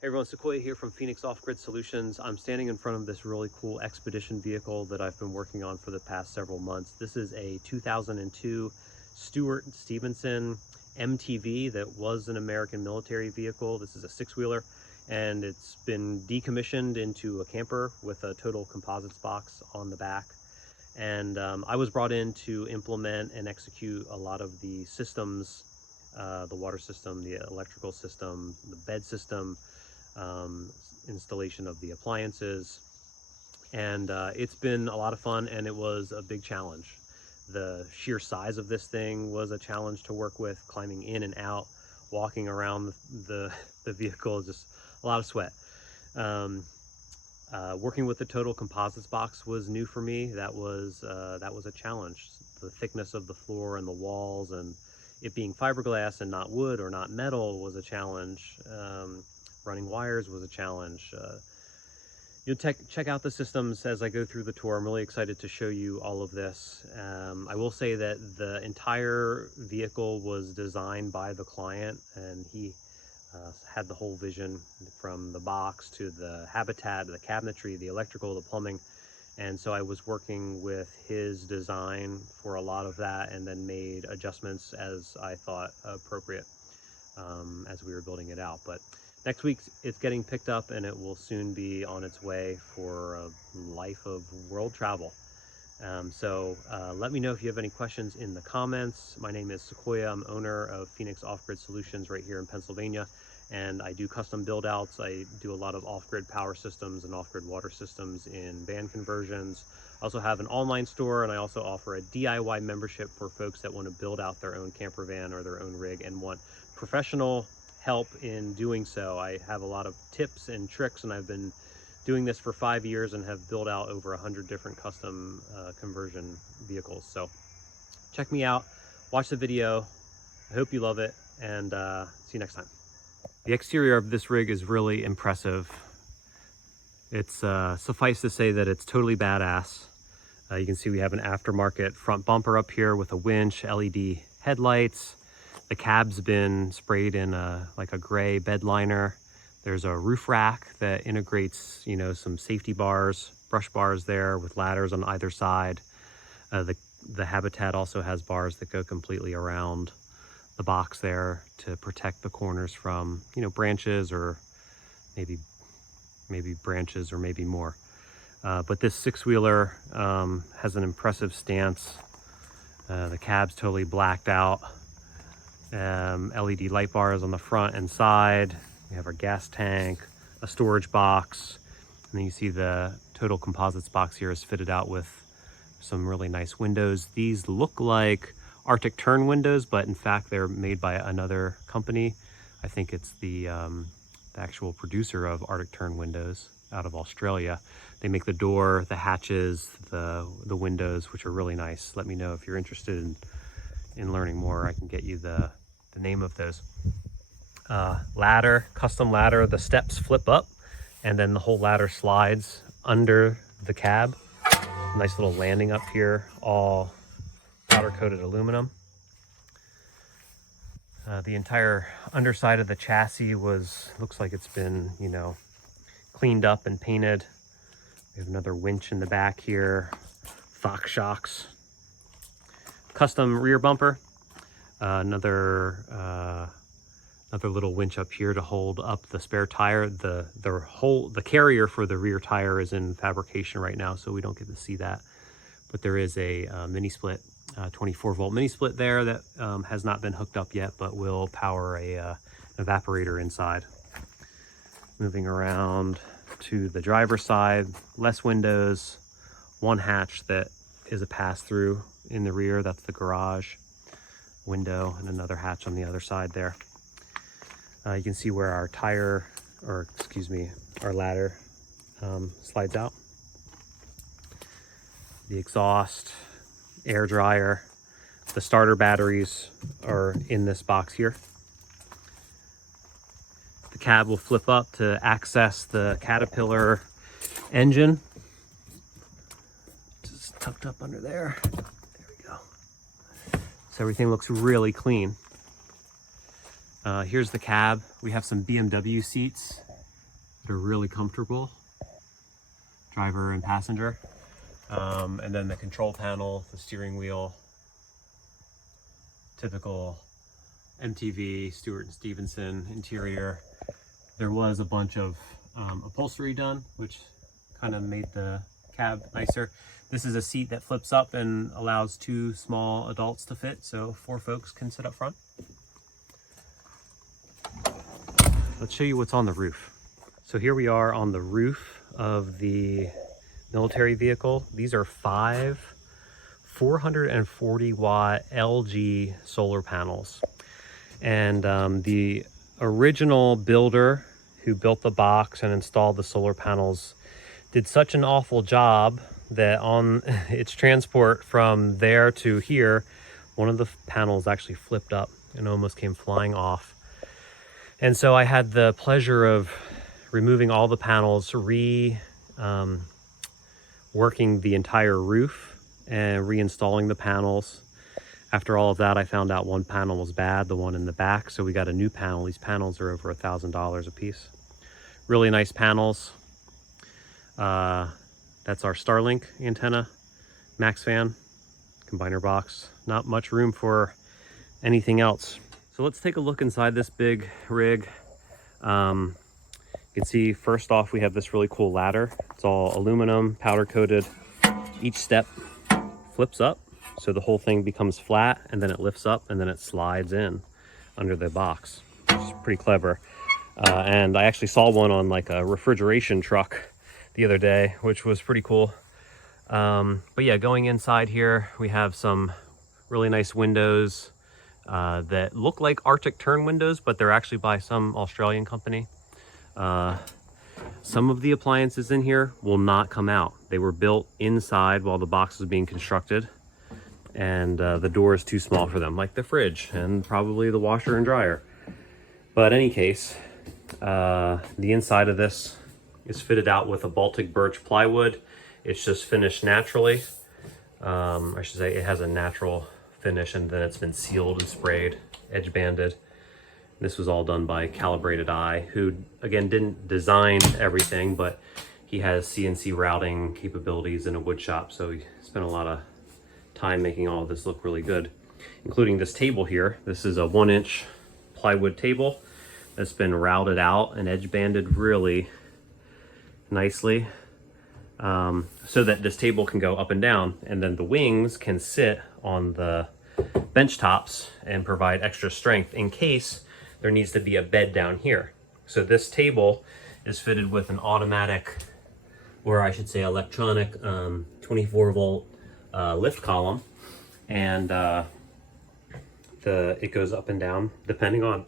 Hey everyone, Sequoia here from Phoenix Off-Grid Solutions. I'm standing in front of this really cool expedition vehicle that I've been working on for the past several months. This is a 2002 Stewart Stevenson MTV that was an American military vehicle. This is a six-wheeler, and it's been decommissioned into a camper with a total composites box on the back. And I was brought in to implement and execute a lot of the systems, the water system, the electrical system, the bed system, installation of the appliances, and it's been a lot of fun, and it was a big challenge. The sheer size of this thing was a challenge to work with, climbing in and out, walking around the vehicle, just a lot of sweat. Working with the total composites box was new for me. That was a challenge. The thickness of the floor and the walls, and it being fiberglass and not wood or not metal, was a challenge. Running wires was a challenge. You'll check out the systems as I go through the tour. I'm really excited to show you all of this. I will say that the entire vehicle was designed by the client, and he had the whole vision, from the box to the habitat, the cabinetry, the electrical, the plumbing. And so I was working with his design for a lot of that, and then made adjustments as I thought appropriate as we were building it out. But next week it's getting picked up, and it will soon be on its way for a life of world travel. So let me know if you have any questions in the comments. My name is Sequoia. I'm owner of Phoenix Off-Grid Solutions right here in Pennsylvania, and I do custom build outs. I do a lot of off-grid power systems and off-grid water systems in van conversions. I also have an online store, and I also offer a DIY membership for folks that want to build out their own camper van or their own rig and want professional help in doing so. I have a lot of tips and tricks, and I've been doing this for 5 years and have built out over 100 different custom conversion vehicles. So check me out, watch the video. I hope you love it, and see you next time. The exterior of this rig is really impressive. It's suffice to say that it's totally badass. You can see we have an aftermarket front bumper up here with a winch, LED headlights. The cab's been sprayed in like a gray bed liner. There's a roof rack that integrates, you know, some safety bars, brush bars there with ladders on either side. The habitat also has bars that go completely around the box there to protect the corners from, you know, branches, or maybe branches or maybe more. But this six-wheeler has an impressive stance. The cab's totally blacked out. LED light bars on the front and side. We have our gas tank, a storage box, and then you see the total composites box here is fitted out with some really nice windows. These look like Arctic Tern windows, but in fact they're made by another company. I think it's the actual producer of Arctic Tern windows out of Australia. They make the door, the hatches, the windows, which are really nice. Let me know if you're interested in learning more. I can get you the name of those. Ladder, custom ladder. The steps flip up, and then the whole ladder slides under the cab. Nice little landing up here, all powder coated aluminum. The entire underside of the chassis looks like it's been, you know, cleaned up and painted. We have another winch in the back here, Fox shocks, custom rear bumper. Another little winch up here to hold up the spare tire. The carrier for the rear tire is in fabrication right now, so we don't get to see that. But there is a mini split, 24-volt mini split there that has not been hooked up yet, but will power an evaporator inside. Moving around to the driver's side, less windows, one hatch that is a pass-through in the rear. That's the garage window, and another hatch on the other side there. You can see where our our ladder slides out. The exhaust, air dryer, the starter batteries are in this box here. The cab will flip up to access the Caterpillar engine. Just tucked up under there. There we go. So everything looks really clean. Here's the cab. We have some BMW seats that are really comfortable, driver and passenger. And then the control panel, the steering wheel, typical MTV, Stewart and Stevenson interior. There was a bunch of upholstery done, which kind of made the cab nicer. This is a seat that flips up and allows 2 small adults to fit, so 4 folks can sit up front. Let's show you what's on the roof. So here we are on the roof of the military vehicle. These are 5 440 watt LG solar panels. And the original builder who built the box and installed the solar panels did such an awful job that on its transport from there to here, one of the panels actually flipped up and almost came flying off. And so I had the pleasure of removing all the panels, working the entire roof and reinstalling the panels. After all of that, I found out one panel was bad, the one in the back, so we got a new panel. These panels are over $1,000 a piece. Really nice panels. That's our Starlink antenna, max fan, combiner box. Not much room for anything else. So let's take a look inside this big rig. You can see first off we have this really cool ladder. It's all aluminum, powder coated. Each step flips up, so the whole thing becomes flat, and then it lifts up and then it slides in under the box, which is pretty clever. And I actually saw one on like a refrigeration truck the other day, which was pretty cool. But yeah, going inside here, we have some really nice windows that look like Arctic Tern windows, but they're actually by some Australian company. Some of the appliances in here will not come out. They were built inside while the box was being constructed, and the door is too small for them, like the fridge and probably the washer and dryer. But in any case, the inside of this is fitted out with a Baltic birch plywood. It's just finished naturally. I should say it has a natural finish, and then it's been sealed and sprayed, edge banded. This was all done by Calibrated Eye, who again didn't design everything, but he has CNC routing capabilities in a wood shop, so he spent a lot of time making all of this look really good, including this table here. This is a 1-inch plywood table that's been routed out and edge banded really nicely, so that this table can go up and down, and then the wings can sit on the bench tops and provide extra strength in case there needs to be a bed down here. So this table is fitted with an automatic, or I should say electronic, 24 volt lift column, and it goes up and down depending on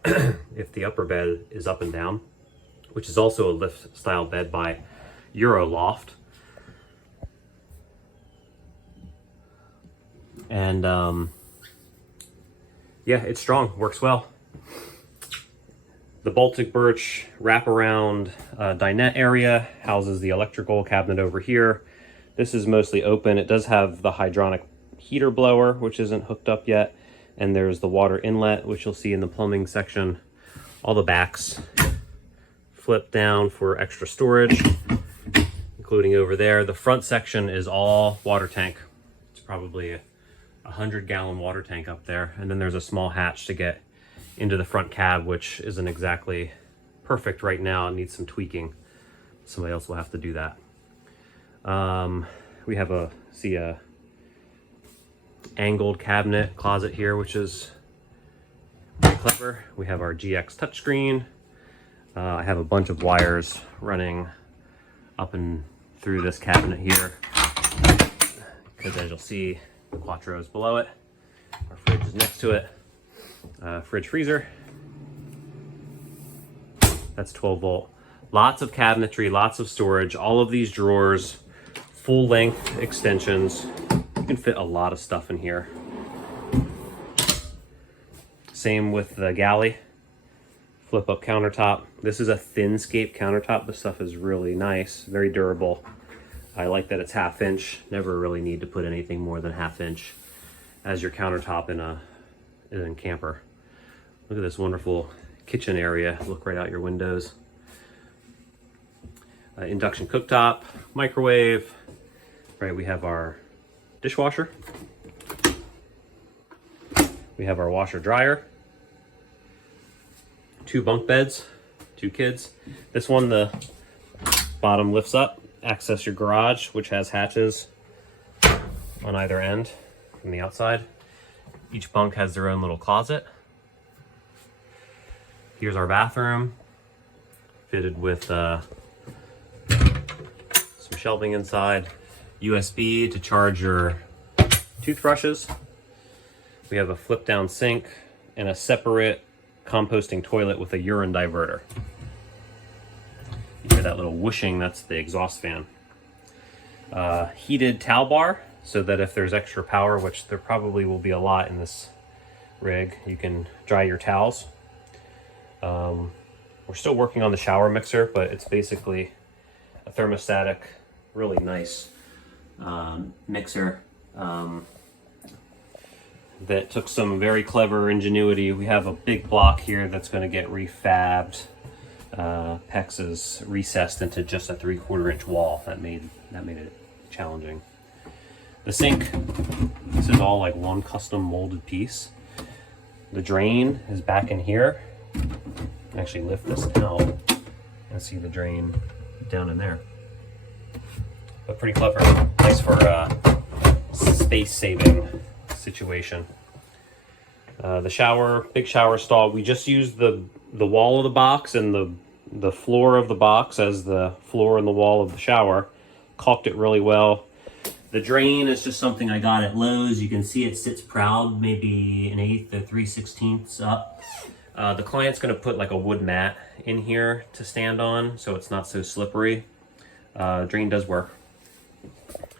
if the upper bed is up and down, which is also a lift style bed by Euroloft. And yeah, it's strong, works well. The Baltic birch wraparound dinette area houses the electrical cabinet over here. This is mostly open. It does have the hydronic heater blower, which isn't hooked up yet. And there's the water inlet, which you'll see in the plumbing section. All the backs flip down for extra storage, including over there. The front section is all water tank. It's probably a 100-gallon water tank up there. And then there's a small hatch to get into the front cab, which isn't exactly perfect right now. It needs some tweaking. Somebody else will have to do that. We have a angled cabinet closet here, which is pretty clever. We have our GX touchscreen. I have a bunch of wires running up and through this cabinet here, because as you'll see, the Quattro is below it. Our fridge is next to it. Fridge freezer. That's 12 volt. Lots of cabinetry, lots of storage. All of these drawers, full length extensions. You can fit a lot of stuff in here. Same with the galley. Flip up countertop. This is a thin scape countertop. This stuff is really nice, very durable. I like that it's 1/2 inch. Never really need to put anything more than 1/2 inch as your countertop in a camper. Look at this wonderful kitchen area. Look right out your windows. induction cooktop, microwave. Right, we have our dishwasher. We have our washer dryer. 2 bunk beds, 2 kids. This one, the bottom lifts up, access your garage, which has hatches on either end from the outside. Each bunk has their own little closet. Here's our bathroom, fitted with some shelving inside. USB to charge your toothbrushes. We have a flip down sink and a separate composting toilet with a urine diverter. You hear that little whooshing, that's the exhaust fan. Heated towel bar, so that if there's extra power, which there probably will be a lot in this rig, you can dry your towels. We're still working on the shower mixer, but it's basically a thermostatic, really nice mixer that took some very clever ingenuity. We have a big block here that's going to get refabbed. PEX is recessed into just a 3/4 inch wall. That made it challenging. The sink, this is all like one custom molded piece. The drain is back in here. Actually lift this out and see the drain down in there. But pretty clever. Nice for space saving situation. The shower, big shower stall. We just used the wall of the box and the floor of the box as the floor and the wall of the shower. Caulked it really well. The drain is just something I got at Lowe's. You can see it sits proud, maybe 1/8 to 3/16 up. The client's gonna put like a wood mat in here to stand on so it's not so slippery. Drain does work.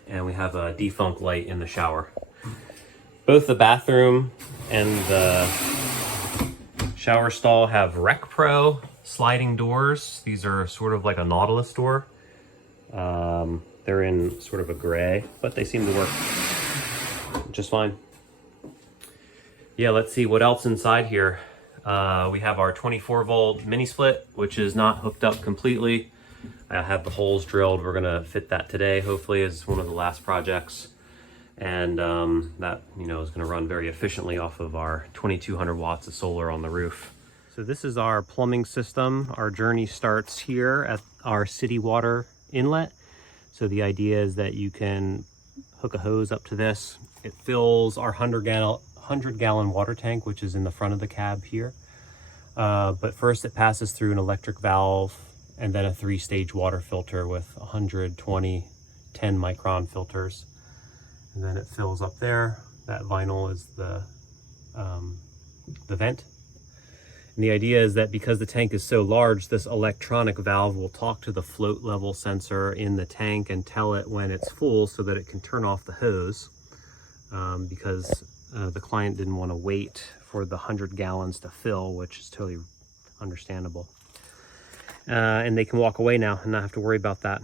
And we have a defunct light in the shower. Both the bathroom and the shower stall have Rec Pro sliding doors. These are sort of like a Nautilus door. They're in sort of a gray, but they seem to work just fine. Yeah, let's see what else inside here. We have our 24-volt mini split, which is not hooked up completely. I have the holes drilled. We're gonna fit that today, hopefully, as one of the last projects. And that, you know, is gonna run very efficiently off of our 2200 watts of solar on the roof. So this is our plumbing system. Our journey starts here at our city water inlet. So the idea is that you can hook a hose up to this. It fills our 100-gallon water tank, which is in the front of the cab here. But first it passes through an electric valve and then a 3-stage water filter with 120 10-micron filters. And then it fills up there. That vinyl is the vent. And the idea is that because the tank is so large, this electronic valve will talk to the float level sensor in the tank and tell it when it's full so that it can turn off the hose, because the client didn't want to wait for the 100 gallons to fill, which is totally understandable. And they can walk away now and not have to worry about that.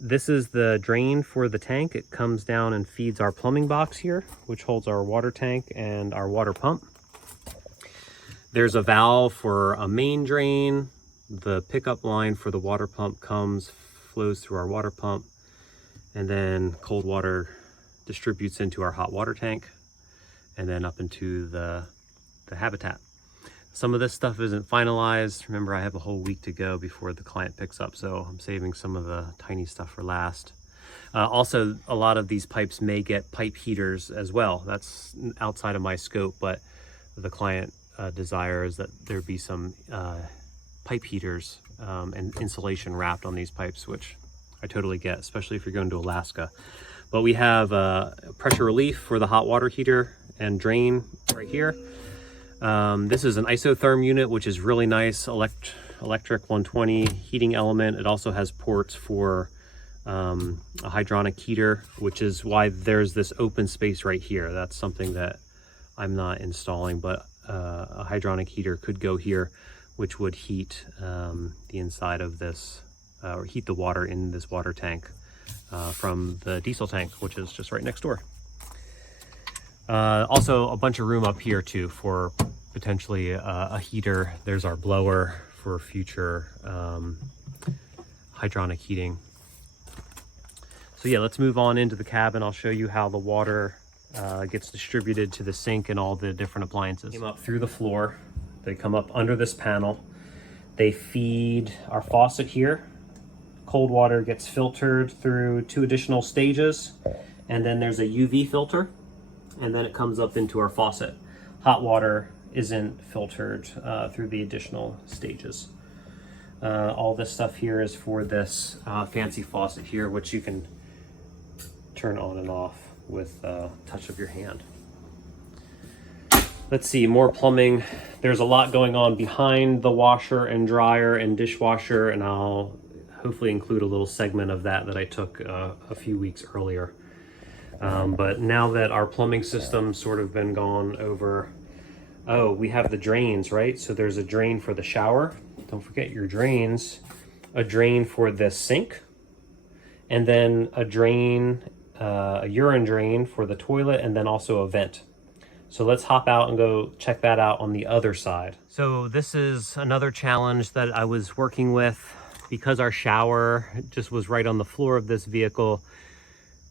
This is the drain for the tank. It comes down and feeds our plumbing box here, which holds our water tank and our water pump. There's a valve for a main drain. The pickup line for the water pump flows through our water pump, and then cold water distributes into our hot water tank and then up into the habitat. Some of this stuff isn't finalized. Remember, I have a whole week to go before the client picks up, so I'm saving some of the tiny stuff for last. Also, a lot of these pipes may get pipe heaters as well. That's outside of my scope, but the client desires that there be some pipe heaters and insulation wrapped on these pipes, which I totally get, especially if you're going to Alaska. But we have pressure relief for the hot water heater and drain right here. This is an isotherm unit, which is really nice, electric 120 heating element. It also has ports for a hydronic heater, which is why there's this open space right here. That's something that I'm not installing, but a hydronic heater could go here, which would heat the inside of this, or heat the water in this water tank from the diesel tank, which is just right next door. Also a bunch of room up here too for potentially a heater. There's our blower for future hydronic heating. So yeah, let's move on into the cabin. I'll show you how the water gets distributed to the sink and all the different appliances. Came up through the floor. They come up under this panel. They feed our faucet here. Cold water gets filtered through 2 additional stages, and then there's a UV filter, and then it comes up into our faucet. Hot water isn't filtered through the additional stages. All this stuff here is for this fancy faucet here, which you can turn on and off with a touch of your hand. Let's see, more plumbing. There's a lot going on behind the washer and dryer and dishwasher, and I'll hopefully include a little segment of that I took a few weeks earlier. But now that our plumbing system's sort of been gone over, oh, we have the drains, right? So there's a drain for the shower. Don't forget your drains. A drain for this sink, and then a drain, a urine drain for the toilet, and then also a vent. So let's hop out and go check that out on the other side. So this is another challenge that I was working with. Because our shower just was right on the floor of this vehicle,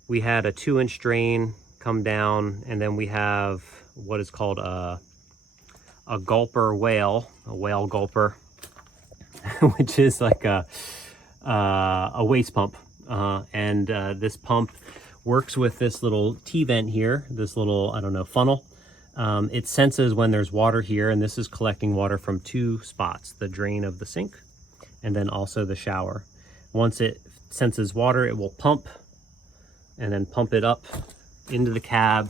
we had a 2-inch drain come down, and then we have what is called a gulper whale, a whale gulper, which is like a waste pump. This pump works with this little T-vent here, this little, I don't know, funnel. It senses when there's water here, and this is collecting water from 2 spots, the drain of the sink and then also the shower. Once it senses water, it will pump, and then pump it up into the cab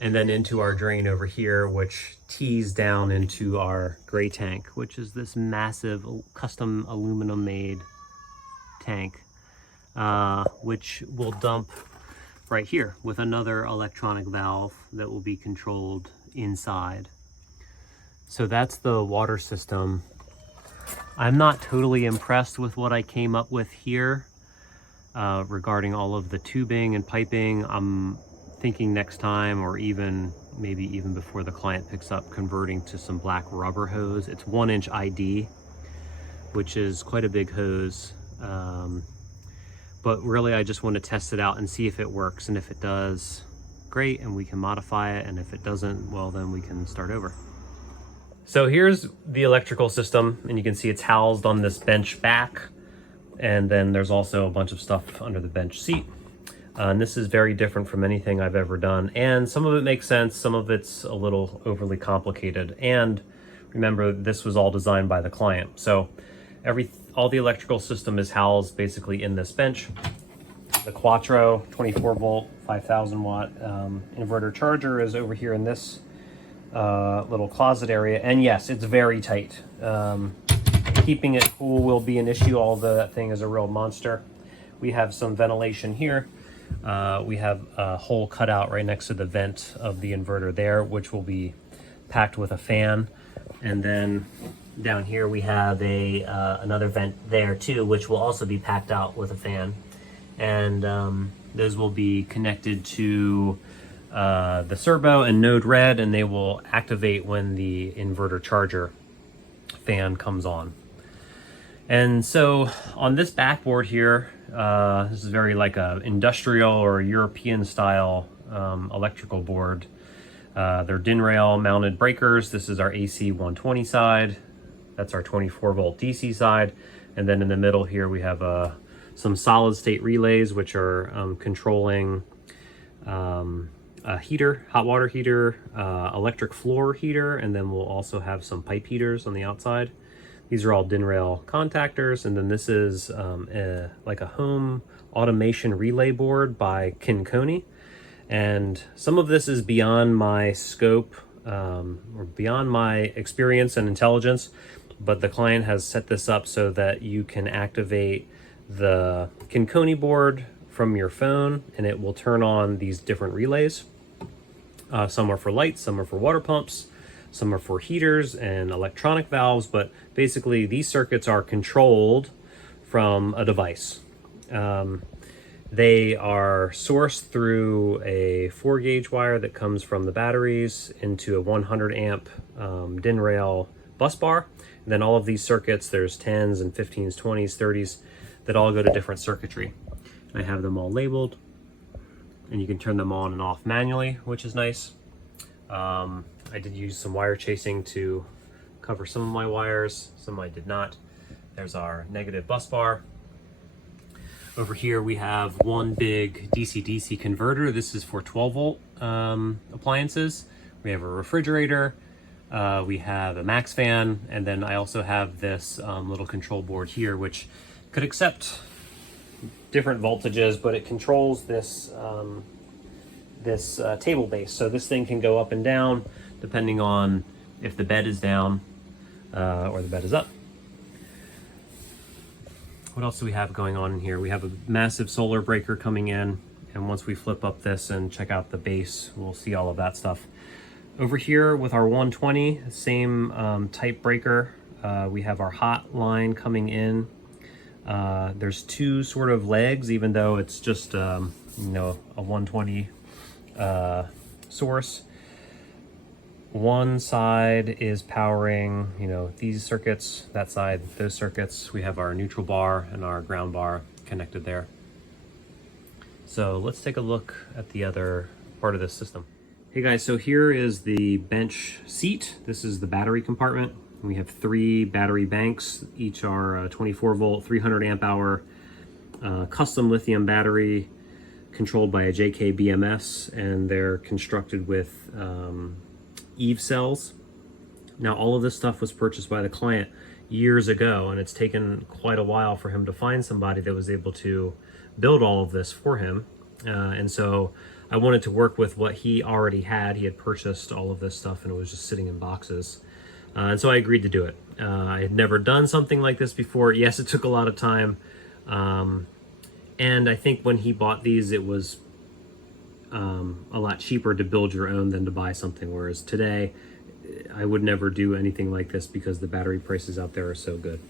and then into our drain over here, which tees down into our gray tank, which is this massive custom aluminum made tank, which will dump right here with another electronic valve that will be controlled inside. So that's the water system. I'm not totally impressed with what I came up with here regarding all of the tubing and piping. I'm thinking next time, or maybe even before the client picks up, converting to some black rubber hose. It's 1-inch ID, which is quite a big hose. But really I just want to test it out and see if it works, and if it does, great, and we can modify it, and if it doesn't, well, then we can start over. So here's the electrical system, and you can see it's housed on this bench back, and then there's also a bunch of stuff under the bench seat. And this is very different from anything I've ever done, and some of it makes sense, some of it's a little overly complicated. And remember, this was all designed by the client, so all the electrical system is housed basically in this bench. The Quattro 24 volt 5000 watt inverter charger is over here in this little closet area, and yes, it's very tight. Keeping it cool will be an issue, although that thing is a real monster. We have some ventilation here. We have a hole cut out right next to the vent of the inverter there, which will be packed with a fan. And then down here we have another vent there too, which will also be packed out with a fan. And those will be connected to the servo and node red, and they will activate when the inverter charger fan comes on. And so on this backboard here, this is very like a industrial or European style electrical board. They're DIN rail mounted breakers. This is our AC 120 side. That's our 24 volt DC side. And then in the middle here we have some solid state relays, which are controlling a heater, hot water heater, electric floor heater, and then we'll also have some pipe heaters on the outside. These are all DIN rail contactors, and then this is like a home automation relay board by Kincony. And some of this is beyond my scope or beyond my experience and intelligence, but the client has set this up so that you can activate the Kincony board from your phone, and it will turn on these different relays. Some are for lights, some are for water pumps, some are for heaters and electronic valves, but basically these circuits are controlled from a device. They are sourced through a 4-gauge wire that comes from the batteries into a 100 amp DIN rail bus bar. And then all of these circuits, there's 10s and 15s, 20s, 30s. that all go to different circuitry. I have them all labeled, and you can turn them on and off manually, which is nice. I did use some wire chasing to cover some of my wires, some I did not. There's our negative bus bar. Over here we have one big DC-DC converter. This is for 12 volt appliances. We have a refrigerator, we have a max fan, and then I also have this little control board here, which could accept different voltages, but it controls this table base. So this thing can go up and down depending on if the bed is down or the bed is up. What else do we have going on in here? We have a massive solar breaker coming in, and once we flip up this and check out the base, we'll see all of that stuff. Over here with our 120, same type breaker, we have our hot line coming in. There's two sort of legs, even though it's just you know, a 120 source. One side is powering, you know, these circuits, that side, those circuits. We have our neutral bar and our ground bar connected there. So let's take a look at the other part of this system. Hey guys, so here is the bench seat. This is the battery compartment. We have 3 battery banks. Each are 24 volt, 300 amp hour, custom lithium battery controlled by a JK BMS, and they're constructed with Eve cells. Now all of this stuff was purchased by the client years ago, and it's taken quite a while for him to find somebody that was able to build all of this for him. And so I wanted to work with what he already had. He had purchased all of this stuff and it was just sitting in boxes. And so I agreed to do it. I had never done something like this before. Yes, it took a lot of time. And I think when he bought these, it was a lot cheaper to build your own than to buy something, whereas today I would never do anything like this because the battery prices out there are so good.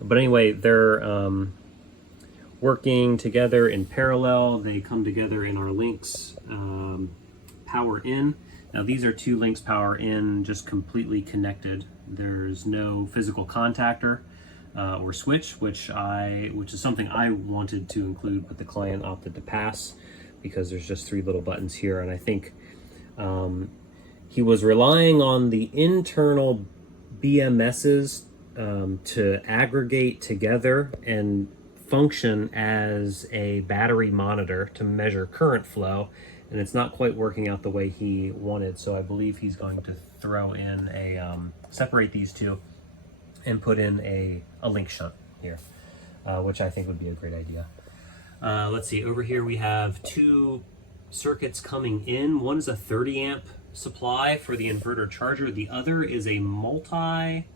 But anyway, they're working together in parallel. They come together in our links power in. Now these are 2 links power in, just completely connected. There's no physical contactor or switch, which is something I wanted to include, but the client opted to pass, because there's just 3 little buttons here. And I think he was relying on the internal BMSs to aggregate together and function as a battery monitor to measure current flow, and it's not quite working out the way he wanted. So I believe he's going to throw in a separate these 2 and put in a link shunt here, which I think would be a great idea. Let's see, over here we have 2 circuits coming in. One is a 30 amp supply for the inverter charger. The other is a multi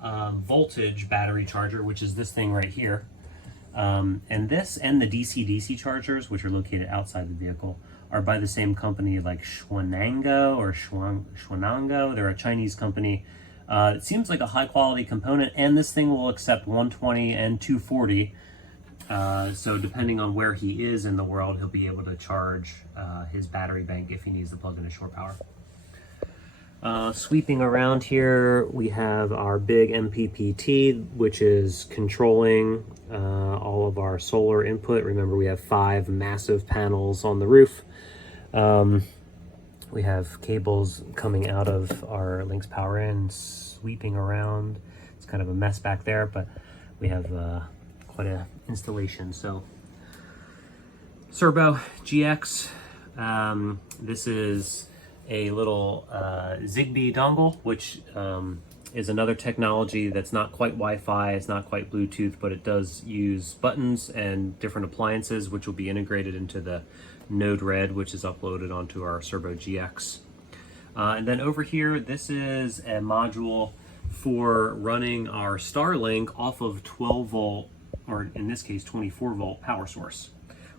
voltage battery charger, which is this thing right here. And this and the DC-DC chargers, which are located outside the vehicle, are by the same company, like Szwengao or Szwengao. They're a Chinese company. It seems like a high quality component, and this thing will accept 120 and 240. So depending on where he is in the world, he'll be able to charge his battery bank if he needs to plug in a shore power. Sweeping around here, we have our big MPPT, which is controlling all of our solar input. Remember, we have 5 massive panels on the roof. We have cables coming out of our links power in, sweeping around. It's kind of a mess back there, but we have quite an installation. So Serbo GX, this is a little Zigbee dongle, which is another technology that's not quite Wi-Fi, it's not quite Bluetooth, but it does use buttons and different appliances, which will be integrated into the Node-RED, which is uploaded onto our Serbo GX. And then over here, this is a module for running our Starlink off of 12 volt, or in this case 24 volt power source,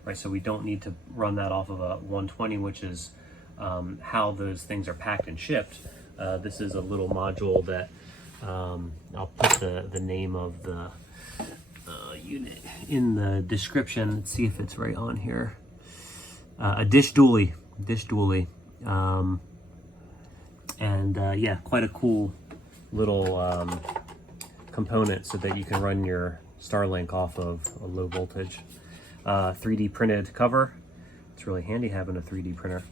right? So we don't need to run that off of a 120, which is how those things are packed and shipped. This is a little module that I'll put the name of the unit in the description. Let's see if it's right on here. A dish dually. Yeah, quite a cool little component so that you can run your Starlink off of a low voltage. 3D printed cover. It's really handy having a 3D printer.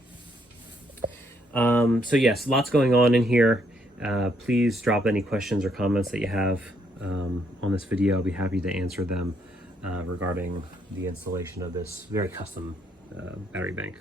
So yes, lots going on in here. Please drop any questions or comments that you have on this video. I'll be happy to answer them regarding the installation of this very custom battery bank.